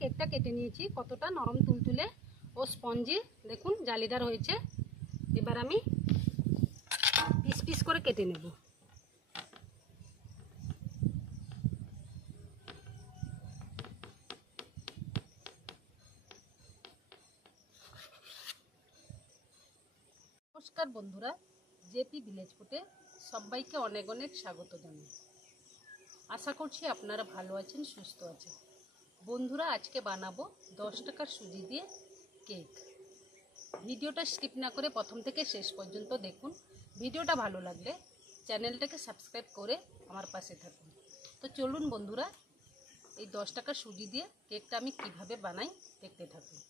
কেকটা কেটে নিয়েছি, কতটা নরম তুলতুলে ও স্পঞ্জি দেখুন, জালিদার হয়েছে। এবার আমি পিস পিস করে কেটে নেব। নমস্কার বন্ধুরা, জেপি ভিলেজ ফুডে সবাইকে অনেক অনেক স্বাগত জানাই। আশা করছি আপনারা ভালো আছেন, সুস্থ আছেন। বন্ধুরা, আজকে বানাবো 10 টাকার সুজি দিয়ে কেক। ভিডিওটা স্কিপ না করে প্রথম থেকে শেষ পর্যন্ত দেখুন। ভিডিওটা ভালো লাগলে চ্যানেলটাকে সাবস্ক্রাইব করে আমার পাশে থাকুন। তো চলুন বন্ধুরা, এই 10 টাকার সুজি দিয়ে কেকটা আমি কিভাবে বানাই দেখতে থাকুন।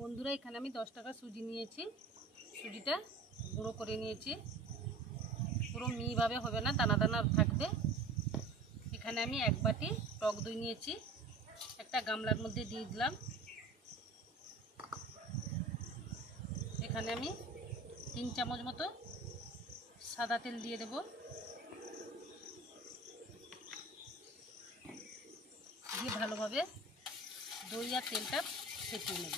বন্ধুরা, এখানে আমি 10 টাকা সুজি নিয়েছি। সুজিটা গুঁড়ো করে নিয়েছি, পুরো মিহিভাবে হবে না, দানা দানা থাকবে। এখানে আমি 1 বাটি টক দই নিয়েছি, একটা গামলার মধ্যে দিয়ে দিলাম। এখানে আমি 3 চামচ মতো সাদা তেল দিয়ে দেব। দিয়ে ভালোভাবে দই আর তেলটা ফেটিয়ে নেব।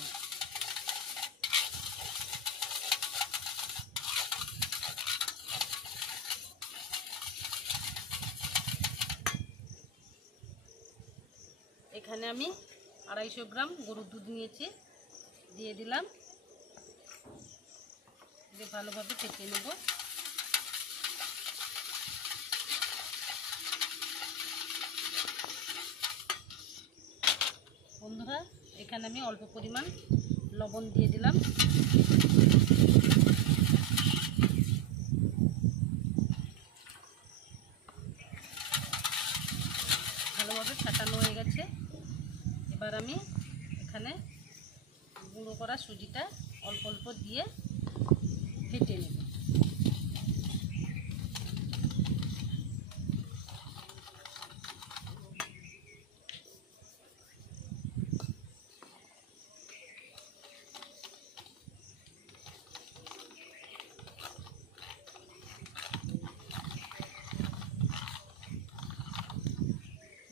এখানে আমি 250 গ্রাম গরুর দুধ নিয়েছি, দিয়ে দিলাম। দিয়ে ভালোভাবে ফেটিয়ে নেব। বন্ধুরা, এখানে আমি অল্প পরিমাণ লবণ দিয়ে দিলাম। ভালোভাবে ফাটানো হয়ে গেছে। এবার আমি এখানে গুঁড়ো করা সুজিটা অল্প অল্প দিয়ে ফেটে নেব।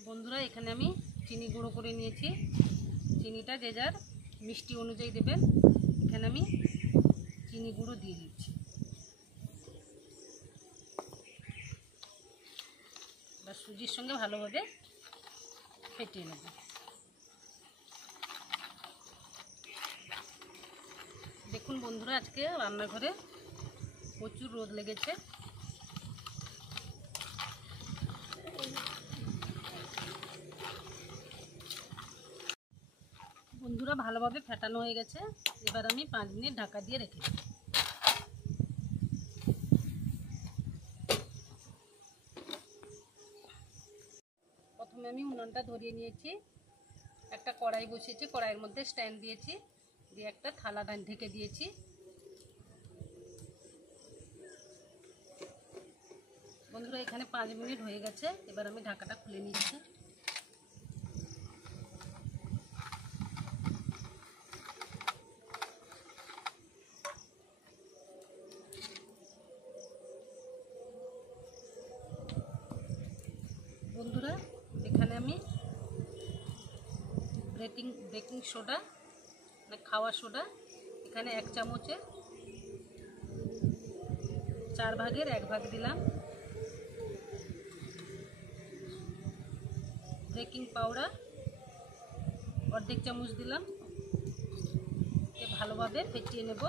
বন্ধুরা, এখানে আমি চিনি গুঁড়ো করে নিয়েছি। চিনিটা যে যার মিষ্টি অনুযায়ী দেবেন। এখানে আমি চিনি গুঁড়ো দিয়ে দিচ্ছি। এবার সুজির সঙ্গে ভালোভাবে ফেটিয়ে নেব। দেখুন বন্ধুরা, আজকে রান্নাঘরে প্রচুর রোদ লেগেছে। বন্ধুরা, ভালোভাবে ফেটানো হয়ে গেছে। এবার আমি 5 মিনিট ঢাকা দিয়ে রেখে দেব। প্রথমে আমি উনুনটা ধরিয়ে নিয়েছি, একটা কড়াই বসিয়েছি, কড়াইয়ের মধ্যে স্ট্যান্ড দিয়েছি, দিয়ে একটা থালা ঢেকে দিয়েছি। বন্ধুরা, এখানে 5 মিনিট হয়ে গেছে। এবার আমি ঢাকাটা খুলে নিচ্ছি। বন্ধুরা, এখানে আমি বেকিং সোডা মানে খাওয়া সোডা, এখানে 1 চামচের 4 ভাগের 1 ভাগ দিলাম। বেকিং পাউডার অর্ধেক চামচ দিলাম। ভালোভাবে ফেটিয়ে নেব।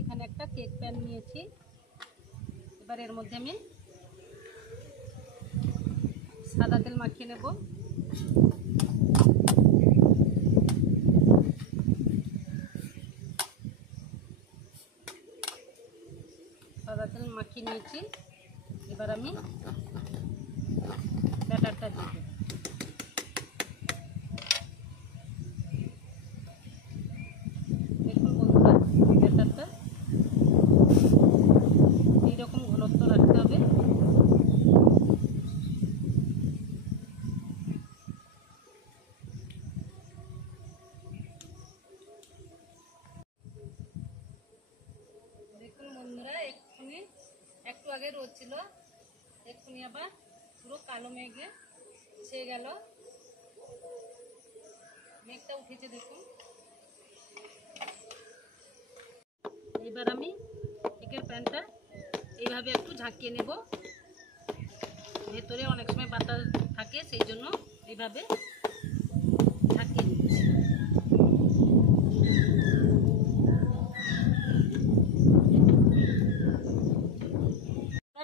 এখানে একটা কেক প্যান নিয়েছি। এবার এর মধ্যে আমি সাদা তেল মাখিয়ে নেব। সাদা তেল মাখিয়ে নিয়েছি, এবার আমি ব্যাটারটা দিয়ে দেব। দেখুন বন্ধুরা, ব্যাটারটা এইরকম ঘনত্ব রাখতে হবে। দেখুন বন্ধুরা, এক্ষুনি একটু আগে রোদ ছিল, এক্ষুনি আবার পুরো কালো মেঘে ছেয়ে গেল। মেঘটা উঠেছে দেখুন। এবার আমি কেকের প্যানটা এইভাবে একটু ঝাঁকিয়ে নেব। ভেতরে অনেক সময় বাতাস থাকে, সেই জন্য এইভাবে ঝাঁকিয়ে নিচ্ছি।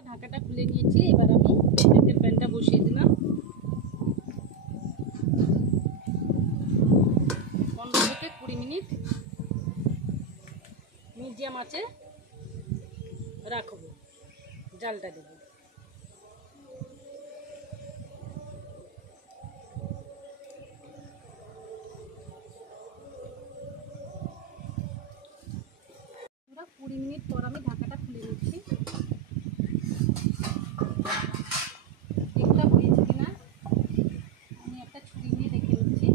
ঢাকাটা খুলে নিয়েছি, এবার আমি কেকের প্যানটা বসিয়ে দিলাম। 15 থেকে 20 মিনিট মিডিয়াম আঁচে রাখবো, জালটা দেব। পুরো 20 মিনিট পর আমি ঢাকাটা খুলে নিচ্ছি। কেকটা হয়েছে কিনা আমি একটা ছুরি নিয়ে দেখে নিচ্ছি।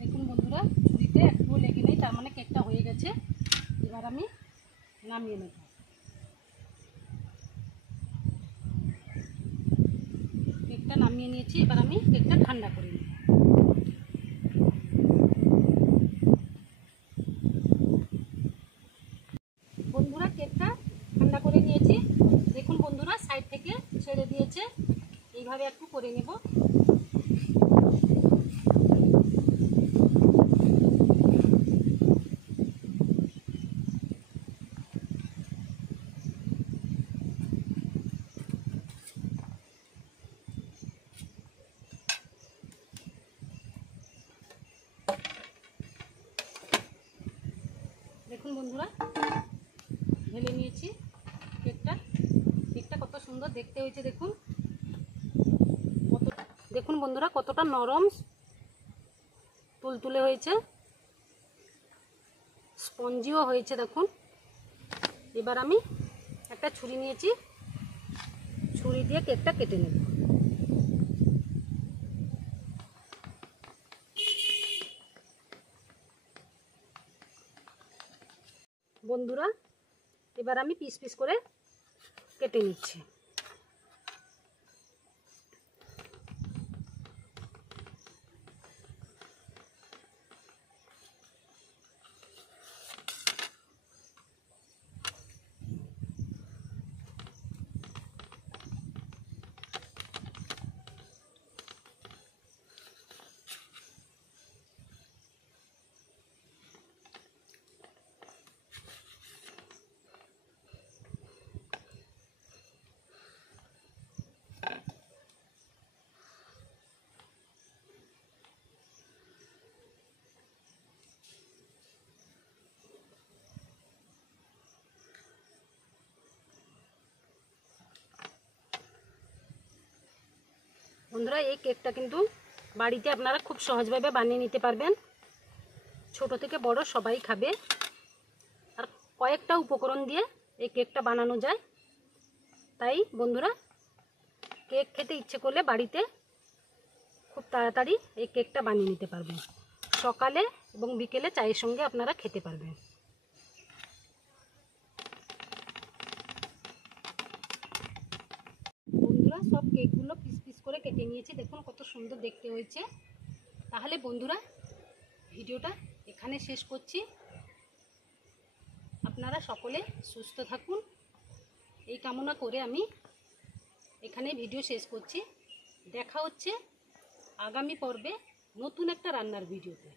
দেখুন বন্ধুরা, ছুরিতে একটুও লেগে নেই, তার মানে কেকটা হয়ে গেছে। এবার আমি নামিয়ে নেব। কেকটা নামিয়ে নিয়েছি, এবার আমি কেকটা ঠান্ডা করে নেব। বন্ধুরা, কেকটা ঠান্ডা করে নিয়েছি। দেখুন বন্ধুরা, সাইড থেকে ছেড়ে দিয়েছে। এইভাবে একটু করে নেব। দেখুন বন্ধুরা, ঢেলে নিয়েছি কেকটা। কেকটা কত সুন্দর দেখতে হয়েছে দেখুন। দেখুন বন্ধুরা, কতটা নরম তুলতুলে হয়েছে, স্পঞ্জিও হয়েছে দেখুন। এবার আমি একটা ছুরি নিয়েছি, ছুরি দিয়ে কেকটা কেটে নেব। বন্ধুরা, এবার আমি পিস পিস করে কেটে নিচ্ছি। বন্ধুরা, এই কেকটা কিন্তু বাড়িতে আপনারা খুব সহজভাবে বানিয়ে নিতে পারবেন। ছোট থেকে বড় সবাই খাবে। আর কয়েকটা উপকরণ দিয়ে এই কেকটা বানানো যায়। তাই বন্ধুরা, কেক খেতে ইচ্ছে করলে বাড়িতে খুব তাড়াতাড়ি এই কেকটা বানিয়ে নিতে পারবেন। সকালে এবং বিকেলে চায়ের সঙ্গে আপনারা খেতে পারবেন। বন্ধুরা, সব কেকগুলো পিস পিস করে কেটে নিয়েছি। দেখুন কত সুন্দর দেখতে হয়েছে। তাহলে বন্ধুরা, ভিডিওটা এখানে শেষ করছি। আপনারা সকলে সুস্থ থাকুন, এই কামনা করে আমি এখানে ভিডিও শেষ করছি। দেখা হচ্ছে আগামী পর্বে নতুন একটা রান্নার ভিডিওতে।